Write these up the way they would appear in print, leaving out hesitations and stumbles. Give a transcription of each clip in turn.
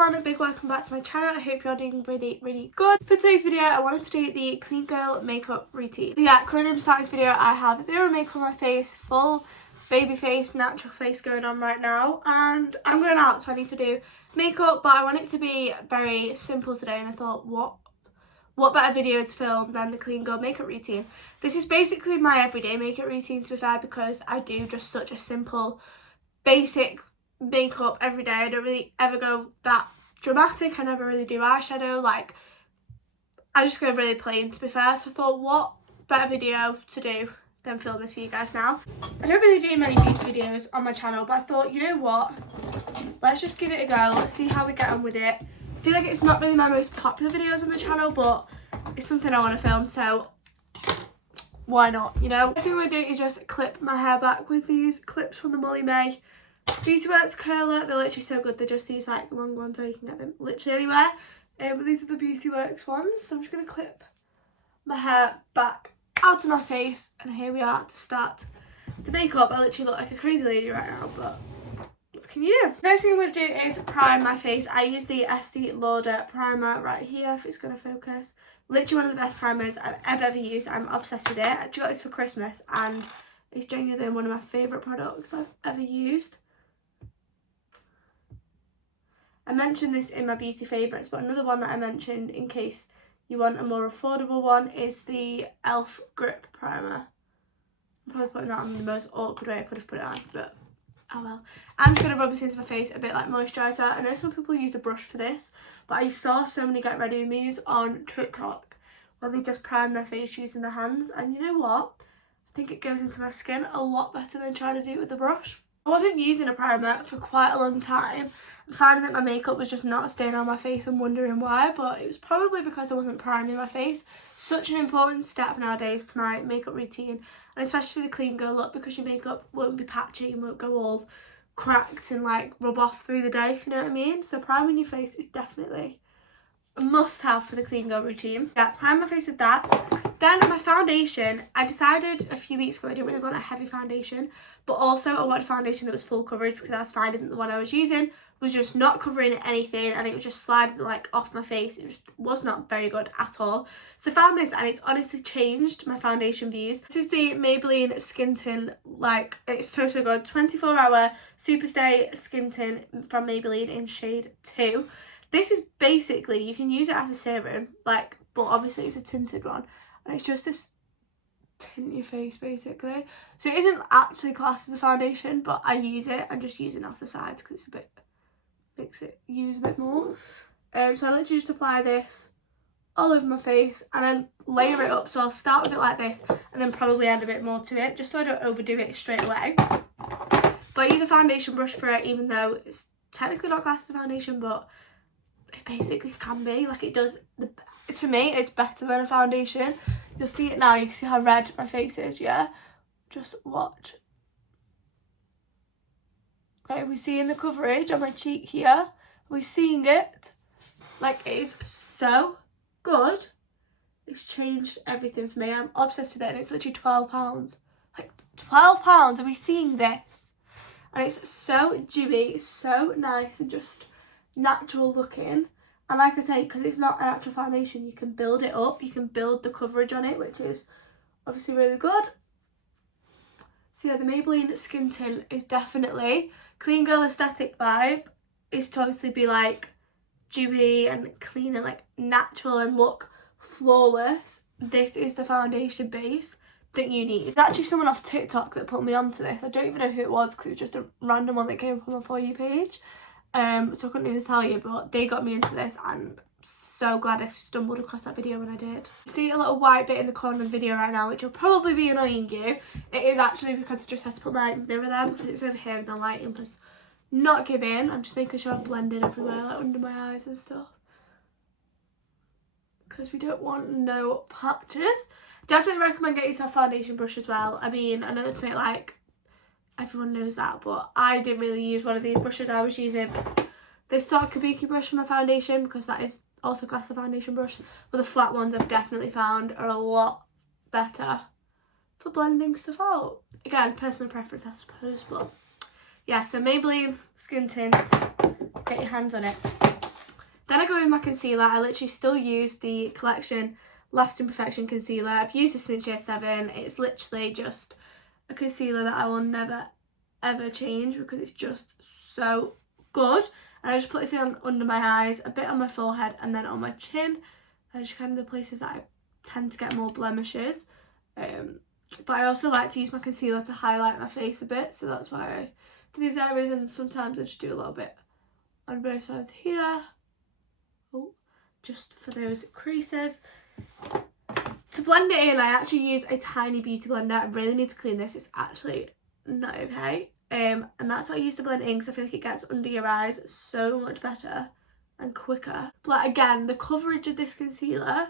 everyone, a big welcome back to my channel. I hope you're doing really good. For today's video I wanted to do the clean girl makeup routine. So yeah, currently I'm starting this video. I have zero makeup on my face, full baby face, natural face going on right now, and I'm going out so I need to do makeup, but I want it to be very simple today, and I thought what better video to film than the clean girl makeup routine. This is basically my everyday makeup routine, to be fair, because I do just such a simple basic makeup every day. I don't really ever go that dramatic. I never really do eyeshadow. Like, I just go really plain, to be fair. So I thought, what better video to do than film this for you guys now. I don't really do many beauty videos on my channel, but I thought, you know what, let's just give it a go. Let's see how we get on with it. I feel like it's not really my most popular videos on the channel, but it's something I want to film, so why not, you know? First thing I'm going to do is just clip my hair back with these clips from the Molly May Beauty Works curler. They're literally so good. They're just these like long ones, so you can get them literally anywhere. But these are the Beauty Works ones. So I'm just going to clip my hair back out of my face, and here we are to start the makeup. I literally look like a crazy lady right now, but what can you do? First thing I'm going to do is prime my face. I use the Estee Lauder primer right here, if it's going to focus. Literally one of the best primers I've ever used. I'm obsessed with it. I actually got this for Christmas, and it's genuinely been one of my favourite products I've ever used. I mentioned this in my beauty favourites, but another one that I mentioned in case you want a more affordable one is the e.l.f. Grip Primer. I'm probably putting that on the most awkward way I could have put it on, but oh well. I'm just going to rub this into my face a bit like moisturiser. I know some people use a brush for this, but I saw so many get ready with me's on TikTok where they just prime their face using their hands, and you know what? I think it goes into my skin a lot better than trying to do it with a brush. I wasn't using a primer for quite a long time. I'm finding that my makeup was just not staying on my face and wondering why, but it was probably because I wasn't priming my face. Such an important step nowadays to my makeup routine, and especially the clean girl look, because your makeup won't be patchy and won't go all cracked and like rub off through the day, if you know what I mean. So priming your face is definitely a must have for the clean girl routine. Yeah, prime my face with that. Then my foundation, I decided a few weeks ago I didn't really want a heavy foundation, but also I wanted a foundation that was full coverage, because I was finding that the one I was using was just not covering anything, and it was just sliding like off my face. It just was not very good at all. So I found this, and it's honestly changed my foundation views. This is the Maybelline Skin Tint. Like, it's so good. 24-hour Super Stay Skin Tint from Maybelline in shade 2. This is basically, you can use it as a serum, like, but obviously it's a tinted one, and it's just this tint your face basically. So it isn't actually classed as a foundation, but I use it. I'm just using it off the sides because it's a bit, makes it use a bit more. So I literally just apply this all over my face and then layer it up. So I'll start with it like this and then probably add a bit more to it, just so I don't overdo it straight away. But I use a foundation brush for it, even though it's technically not classed as a foundation, but it basically can be. Like, it does, to me it's better than a foundation. You'll see it now. You can see how red my face is. Yeah, just watch. Okay, are we seeing the coverage on my cheek here? Are we seeing it? Like, it is so good. It's changed everything for me. I'm obsessed with it, and it's literally £12. Like, £12. Are we seeing this? And it's so dewy, so nice, and just natural looking. And like I say, because it's not an actual foundation, you can build it up. You can build the coverage on it, which is obviously really good. So yeah, the Maybelline Skin Tint is definitely clean girl aesthetic vibe. Is to obviously be like dewy and clean and like natural and look flawless. This is the foundation base that you need. There's actually someone off TikTok that put me onto this. I don't even know who it was, because it was just a random one that came up on my For You page. So I couldn't even tell you, but they got me into this, and I'm so glad I stumbled across that video when I did. See a little white bit in the corner of the video right now, which will probably be annoying you. It is actually because I just had to put my mirror there, because it's over here and the lighting was not giving. I'm just making sure I'm blending everywhere, like under my eyes and stuff, because we don't want no patches. Definitely recommend getting yourself a foundation brush as well. I mean, I know it's a bit like, everyone knows that, but I didn't really use one of these brushes. I was using this sort of kabuki brush for my foundation, because that is also classed as a foundation brush. But the flat ones I've definitely found are a lot better for blending stuff out. Again, personal preference, I suppose, but yeah. So Maybelline Skin Tint, get your hands on it. Then I go in my concealer. I literally still use the Collection Lasting Perfection Concealer. I've used this since year 7. It's literally just a concealer that I will never ever change because it's just so good. And I just put this on under my eyes, a bit on my forehead, and then on my chin. And just kind of the places that I tend to get more blemishes. But I also like to use my concealer to highlight my face a bit, so that's why I do these areas, and sometimes I just do a little bit on both sides here. Oh, just for those creases. To blend it in, I actually use a tiny beauty blender. I really need to clean this. It's actually not okay. And that's what I use to blend it in, because I feel like it gets under your eyes so much better and quicker. But again, the coverage of this concealer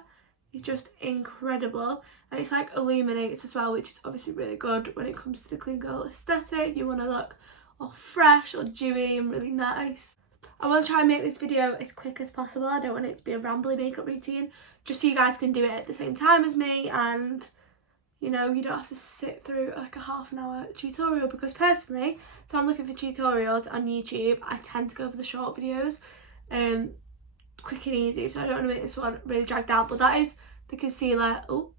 is just incredible, and it's like illuminates as well, which is obviously really good when it comes to the clean girl aesthetic. You want to look all fresh or dewy and really nice. I want to try and make this video as quick as possible. I don't want it to be a rambly makeup routine, just so you guys can do it at the same time as me, and you know, you don't have to sit through like a half an hour tutorial, because personally, if I'm looking for tutorials on YouTube, I tend to go for the short videos, quick and easy, so I don't want to make this one really dragged out. But that is the concealer. Oh,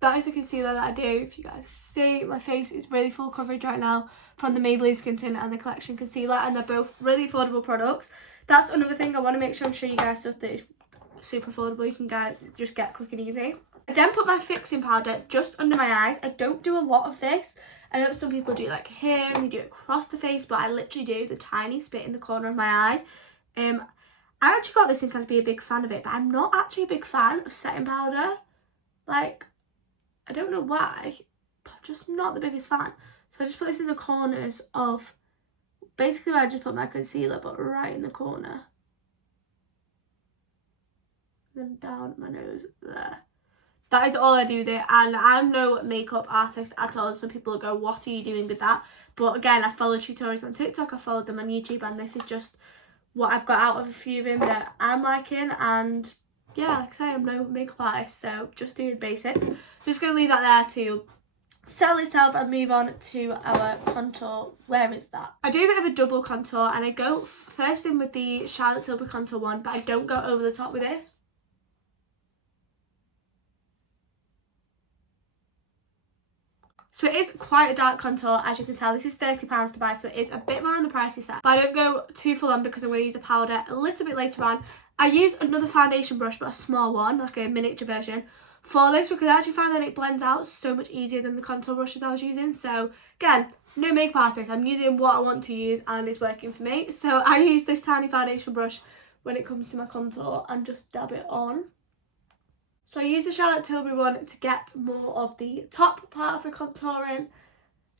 that is the concealer that I do. If you guys see, my face is really full coverage right now from the Maybelline Skin Tint and the Collection Concealer, and they're both really affordable products. That's another thing I want to make sure I'm showing you guys stuff that is super affordable. You can just get quick and easy. I then put my fixing powder just under my eyes. I don't do a lot of this. I know some people do like here and they do it across the face, but I literally do the tiny spit in the corner of my eye. I actually got this and kind of be a big fan of it, but I'm not actually a big fan of setting powder. Like, I don't know why, but I'm just not the biggest fan. So I just put this in the corners of, basically where I just put my concealer, but right in the corner. Then down my nose there. That is all I do with it, and I'm no makeup artist at all. Some people go, what are you doing with that? But again, I follow tutorials on TikTok, I followed them on YouTube, and this is just what I've got out of a few of them that I'm liking. And yeah, like I say, I'm no makeup artist, so just doing basics. I'm just going to leave that there to settle itself and move on to our contour. Where is that? I do a bit of a double contour, and I go first in with the Charlotte Tilbury contour one, but I don't go over the top with this. So it is quite a dark contour, as you can tell. This is £30 to buy, so it is a bit more on the pricey side. But I don't go too full on because I'm going to use a powder a little bit later on. I use another foundation brush, but a small one, like a miniature version, for this, because I actually find that it blends out so much easier than the contour brushes I was using. So again, no makeup artist. I'm using what I want to use, and it's working for me. So I use this tiny foundation brush when it comes to my contour and just dab it on. So I use the Charlotte Tilbury one to get more of the top part of the contouring.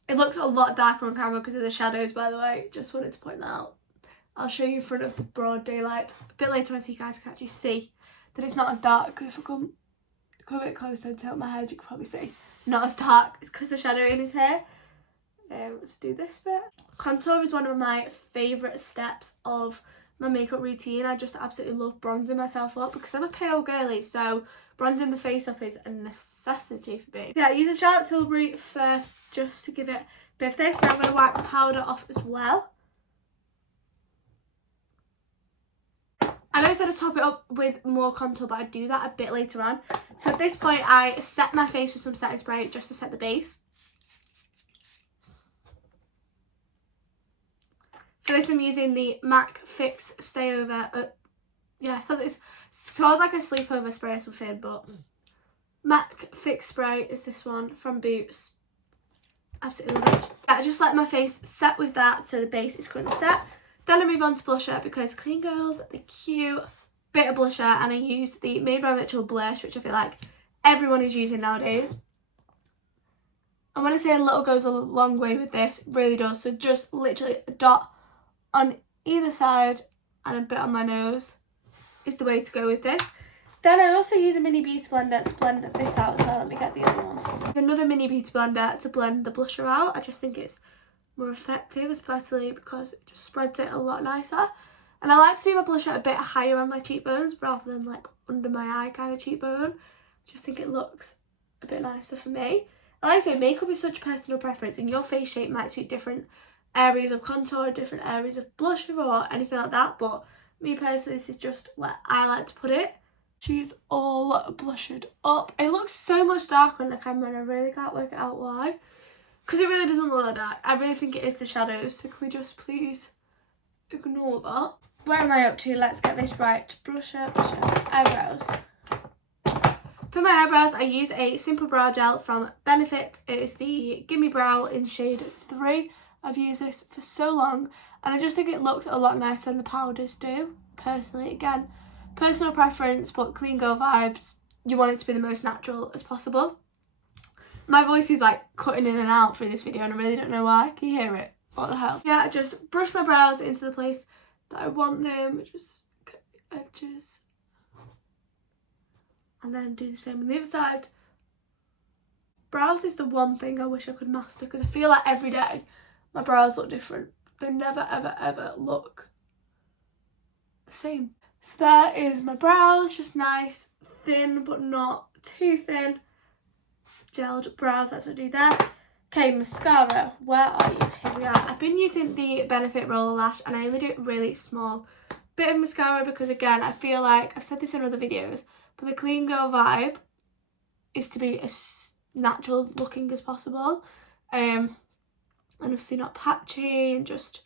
It looks a lot darker on camera because of the shadows, by the way. Just wanted to point that out. I'll show you in front of the broad daylight a bit later on so you guys can actually see that it's not as dark. Because if I come a bit closer and tilt my head, you can probably see not as dark. It's because the shadowing is here. Let's do this bit. Contour is one of my favourite steps of my makeup routine. I just absolutely love bronzing myself up because I'm a pale girly, so bronzing the face up is a necessity for me. Yeah, I use a Charlotte Tilbury first just to give it a bit of this. Now I'm going to wipe the powder off as well. I know I said to top it up with more contour, but I do that a bit later on. So at this point, I set my face with some setting spray just to set the base. For this, I'm using the MAC Fix Stay Over. Yeah, I thought it's sort of like a sleepover spray or something, but MAC Fix Spray is this one from Boots. Absolutely love it. Yeah, I just let my face set with that, so the base is currently set. Then I move on to blusher, because clean girls, the cute bit of blusher, and I used the Made by Mitchell blush, which I feel like everyone is using nowadays. And when I say a little goes a long way with this, it really does. So just literally a dot on either side and a bit on my nose is the way to go with this. Then I also use a mini beauty blender to blend this out as well. Let me get the other one. Another mini beauty blender to blend the blusher out. I just think it's more effective, especially because it just spreads it a lot nicer. And I like to do my blusher a bit higher on my cheekbones rather than like under my eye kind of cheekbone. I just think it looks a bit nicer for me. And like I say, makeup is such personal preference, and your face shape might suit different areas of contour, different areas of blusher or anything like that, but me personally, this is just where I like to put it. She's all blushed up. It looks so much darker on the camera and I really can't work it out why. Because it really doesn't look that dark. I really think it is the shadows, so can we just please ignore that? Where am I up to? Let's get this right. Blusher, eyebrows. For my eyebrows, I use a simple brow gel from Benefit. It is the Gimme Brow in shade 3. I've used this for so long and I just think it looks a lot nicer than the powders do, personally. Again, personal preference, but clean girl vibes. You want it to be the most natural as possible. My voice is like cutting in and out through this video and I really don't know why. Can you hear it? What the hell? Yeah, I just brush my brows into the place that I want them. Just get the edges. And then do the same on the other side. Brows is the one thing I wish I could master because I feel like every day my brows look different. They never ever ever look the same. So there is my brows, just nice, thin but not too thin. Gelled brows, that's what I do there. Okay, mascara, where are you? Here we are. I've been using the Benefit Roller Lash and I only do it really small bit of mascara because again, I feel like, I've said this in other videos, but the clean girl vibe is to be as natural looking as possible. And obviously not patchy and just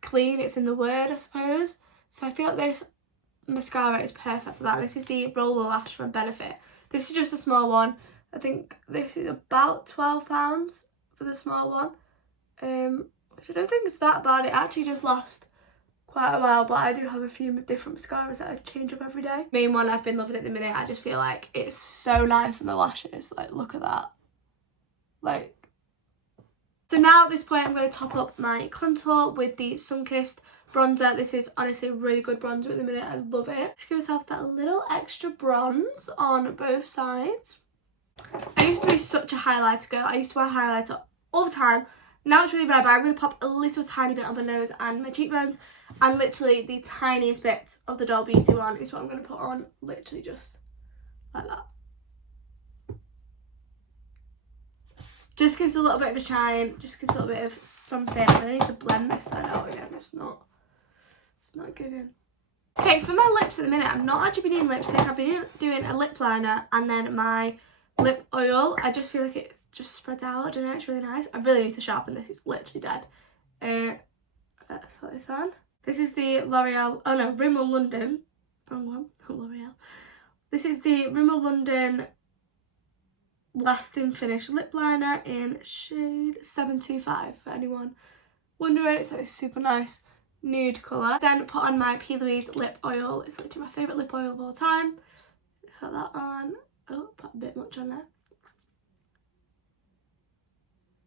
clean, it's in the word I suppose. So I feel like this mascara is perfect for that. This is the Roller Lash from Benefit. This is just a small one. I think this is about £12 for the small one. Which I don't think is that bad. It actually just lasts quite a while, but I do have a few different mascaras that I change up every day. Main one I've been loving at the minute. I just feel like it's so nice on the lashes. Like, look at that. Like, so now at this point I'm going to top up my contour with the Sunkissed bronzer. This is honestly a really good bronzer at the minute. I love it. Just give myself that little extra bronze on both sides. I used to be such a highlighter girl. I used to wear highlighter all the time. Now it's really red, but I'm going to pop a little tiny bit on my nose and my cheekbones, and literally the tiniest bit of the Doll Beauty one is what I'm going to put on, literally just like that. Just gives a little bit of a shine, just gives a little bit of something. I need to blend this side out again, it's not giving. Okay, for my lips at the minute, I've not actually been doing lipstick. I've been doing a lip liner and then my lip oil. I just feel like it just spreads out. I don't know, it's really nice. I really need to sharpen this, it's literally dead. Let's put this on. This is the L'Oreal, oh no, Rimmel London. Wrong one, not L'Oreal. This is the Rimmel London Lasting Finish lip liner in shade 725 for anyone wondering. It's like a super nice nude colour. Then put on my P. Louise lip oil. It's literally my favourite lip oil of all time. Put that on. Oh, put a bit much on there.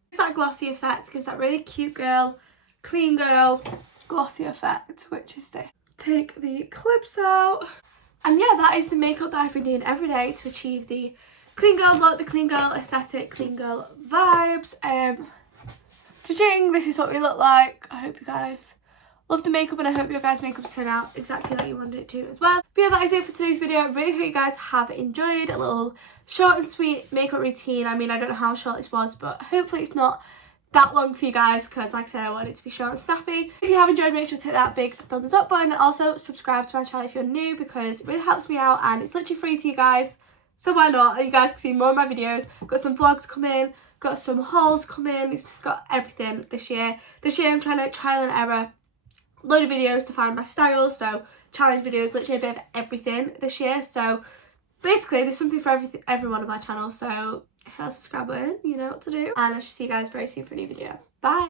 It's that glossy effect, gives that really cute girl, clean girl, glossy effect, which is this. Take the clips out. And yeah, that is the makeup that I've been doing every day to achieve the clean girl look, the clean girl aesthetic, clean girl vibes. Cha-ching, this is what we look like. I hope you guys love the makeup and I hope your guys' makeups turn out exactly like you wanted it to as well. But yeah, that is it for today's video. I really hope you guys have enjoyed a little short and sweet makeup routine. I mean, I don't know how short this was, but hopefully it's not that long for you guys because, like I said, I want it to be short and snappy. If you have enjoyed, make sure to hit that big thumbs up button and also subscribe to my channel if you're new because it really helps me out and it's literally free to you guys. So why not? You guys can see more of my videos. Got some vlogs coming, got some hauls coming. It's just got everything this year. This year I'm trying to trial and error load of videos to find my style, so challenge videos, literally a bit of everything this year. So basically there's something for everyone on my channel, so hit that subscribe button, you know what to do, and I shall see you guys very soon for a new video. Bye.